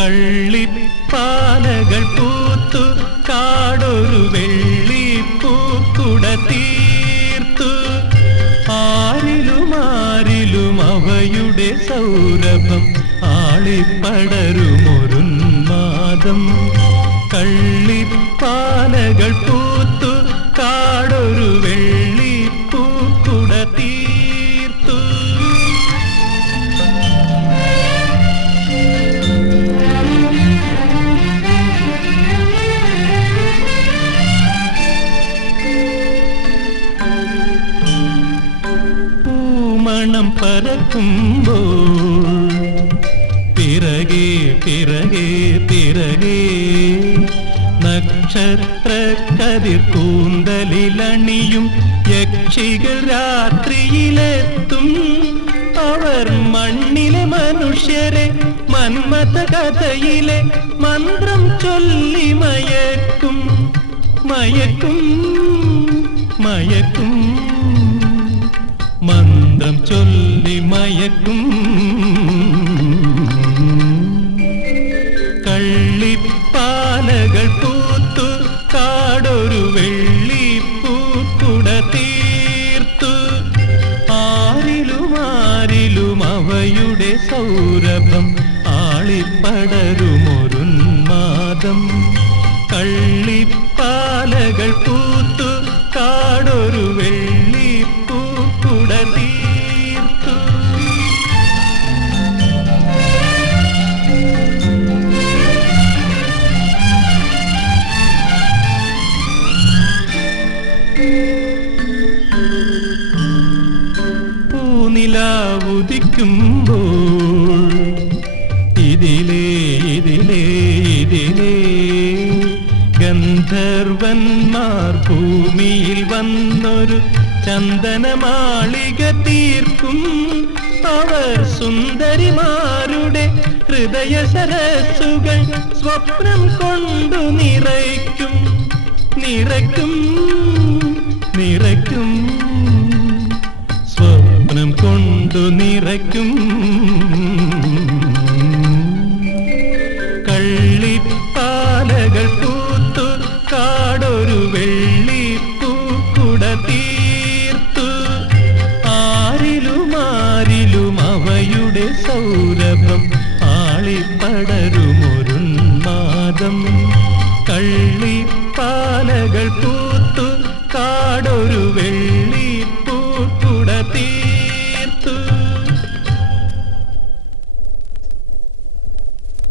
കള്ളിപ്പാലകൾ പൂത്തു കാടൊരു വെള്ളിപ്പൂക്കുട തീർത്തു. ആരിലും ആരിലും അവയുടെ സൗരഭം ആളിപ്പടരുമൊരുന്മാദം. കള്ളിപ്പാലകൾ പൂത്തു കാടൊരു പൂമണം പരക്കുമ്പോൾ പിറകെ പിറകെ പിറകെ. നക്ഷത്ര കതിർ കൂന്തലിലണിയും യക്ഷികൾ രാത്രിയിലെത്തും. അവർ മണ്ണിലെ മനുഷ്യരെ മന്മത കഥയിലെ മന്ത്രം ചൊല്ലി മയക്കും. മയക്കും മയക്കും. മന്ത്രം ചൊല്ലി മയക്കും. കള്ളിപ്പാലകൾ പൂത്തു കാടൊരു വെള്ളിപ്പൂക്കുട തീർത്തു. ആരിലും ആരിലും അവയുടെ സൗരഭം ആളിപ്പടരുമൊരുന്മാദം. പൂനിലാവുദിക്കുമ്പോൾ ഇതിലേ ഇതിലേ ഇതിലേ ഗന്ധർവന്മാർ ഭൂമിയിൽ വന്നൊരു ചന്ദനമാളിക തീർക്കും. അവർ സുന്ദരിമാരുടെ ഹൃദയ സരസുകൾ സ്വപ്നം കൊണ്ടു നിറയ്ക്കും. നിറയ്ക്കും നിറയ്ക്കും. സൗരഭം ആളിപ്പടരുമൊരുന്മാദം. കള്ളിപ്പാലകൾ കാട